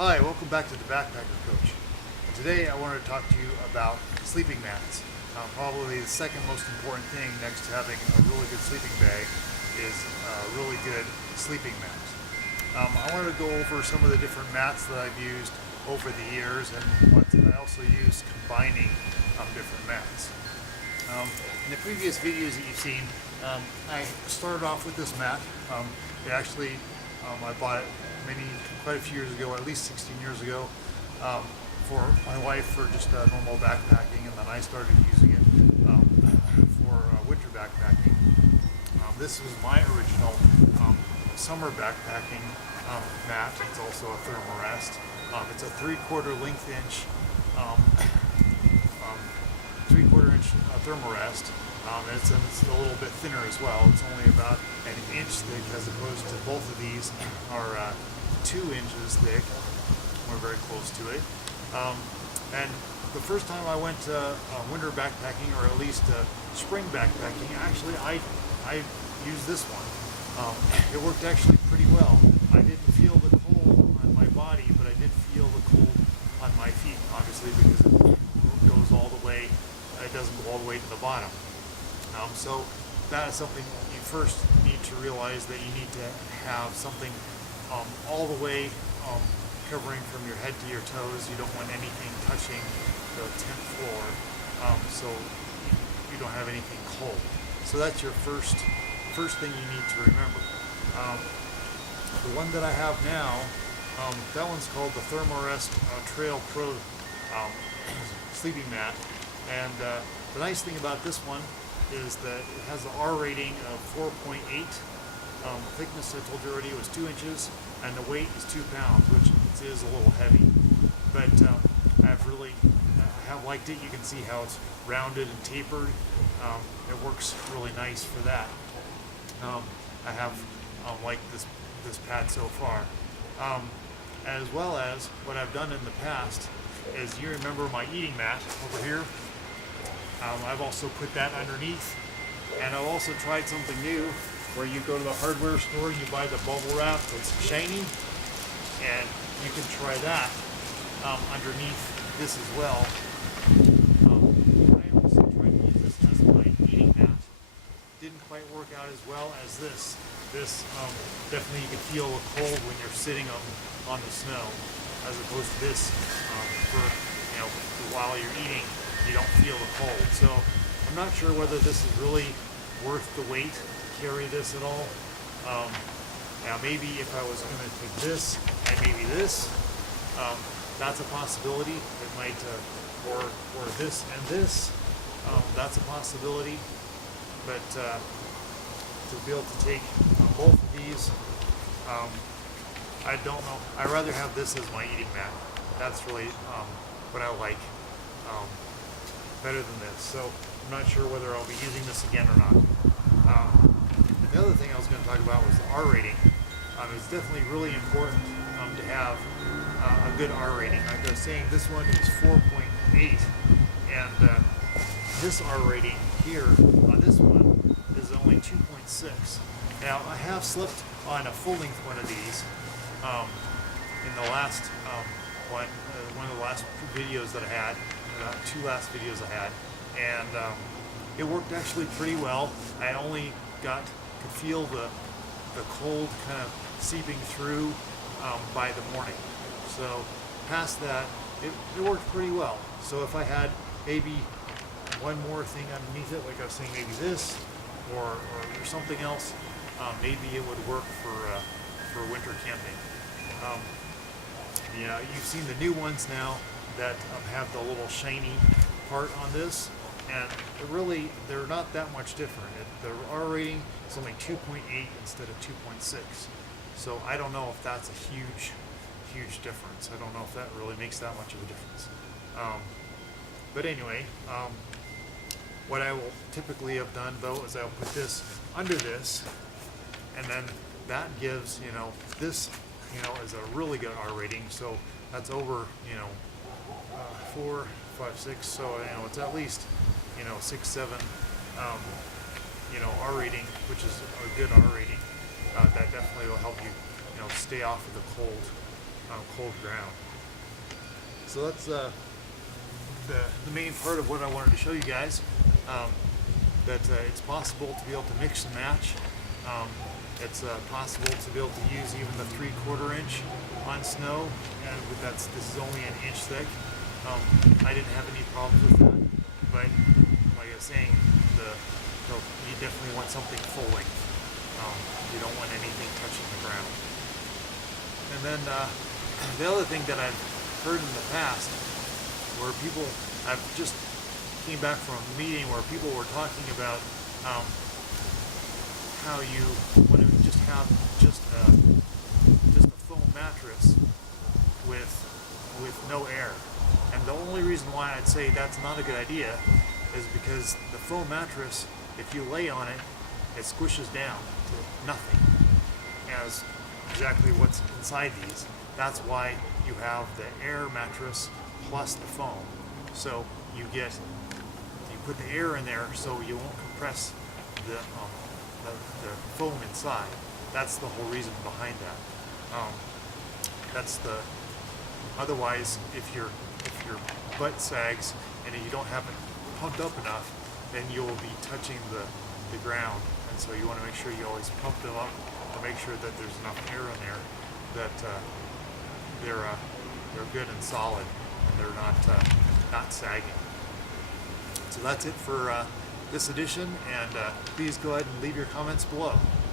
Hi, welcome back to the Backpacker Coach. Today I wanted to talk to you about sleeping mats. Probably the second most important thing next to having a really good sleeping bag is a really good sleeping mat. I wanted to go over some of the different mats that I've used over the years and what I also use combining different mats. In the previous videos that you've seen, I started off with this mat. I bought it quite a few years ago, at least 16 years ago, for my wife for just normal backpacking, and then I started using it for winter backpacking. This was my original summer backpacking mat. It's also a thermarest. It's a 3/4 length inch um, 3/4 inch thermarest. It's a little bit thinner as well. It's only about an inch thick, as opposed to both of these are 2 inches thick. We're very close to it. And the first time I went winter backpacking, or at least spring backpacking, actually I used this one. It worked actually pretty well. I didn't feel the cold on my body, but I did feel the cold on my feet, obviously, because it goes all the way. It doesn't go all the way to the bottom. So that is something you first need to realize, that you need to have something all the way covering from your head to your toes. You don't want anything touching the tent floor, so you don't have anything cold. So that's your first thing you need to remember. The one that I have now, that one's called the Thermarest Trail Pro sleeping mat, and the nice thing about this one is that it has an R rating of 4.8. Thickness, I told you already, was 2 inches, and the weight is 2 pounds, which is a little heavy. But I have liked it. You can see how it's rounded and tapered. It works really nice for that. I have liked this pad so far. As well as what I've done in the past is, you remember my eating mat over here? I've also put that underneath, and I've also tried something new, where you go to the hardware store and you buy the bubble wrap that's shiny, and you can try that underneath this as well. I also tried to use this as my eating mat. Didn't quite work out as well as this. Definitely you can feel the cold when you're sitting on the snow, as opposed to this for while you're eating. You don't feel the cold. So I'm not sure whether this is really worth the weight to carry this at all. Now maybe if I was going to take this and maybe this, that's a possibility. It might, or this and this, that's a possibility. But to be able to take both of these, I don't know. I'd rather have this as my eating mat. That's really what I like. Better than this. So I'm not sure whether I'll be using this again or not. And the other thing I was going to talk about was the R rating. It's definitely really important to have a good R rating. Like I was saying, this one is 4.8, and this R rating here on this one is only 2.6. Now I have slept on a full-length one of these in the last one of the last videos that I had. 2 last videos I had, and it worked actually pretty well. I only could feel the cold kind of seeping through by the morning. So past that, it worked pretty well. So if I had maybe one more thing underneath it, like I was saying, maybe this or something else, maybe it would work for winter camping. You've seen the new ones now that have the little shiny part on this, and they're not that much different. The R rating is only 2.8 instead of 2.6. So I don't know if that's a huge difference. I don't know if that really makes that much of a difference. But anyway, what I will typically have done though is I'll put this under this, and then that gives this is a really good R rating. So that's over 4, 5, 6. So it's at least 6, 7 R rating, which is a good R rating. That definitely will help you stay off of the cold cold ground. So that's the main part of what I wanted to show you guys. That it's possible to be able to mix and match. It's possible to be able to use even the 3/4 inch on snow, and this is only an inch thick. I didn't have any problems with that, but like I was saying, you definitely want something full length. You don't want anything touching the ground. And then the other thing that I've heard in the past, where I've just came back from a meeting where people were talking about how you want to just have just a foam mattress with no air. And the only reason why I'd say that's not a good idea is because the foam mattress, if you lay on it, it squishes down to nothing as exactly what's inside these. That's why you have the air mattress plus the foam. So you put the air in there so you won't compress the foam inside. That's the whole reason behind that. Otherwise, if your butt sags and you don't have it pumped up enough, then you'll be touching the ground. And so you want to make sure you always pump them up to make sure that there's enough air in there that they're good and solid and they're not sagging. So that's it for this edition, and please go ahead and leave your comments below.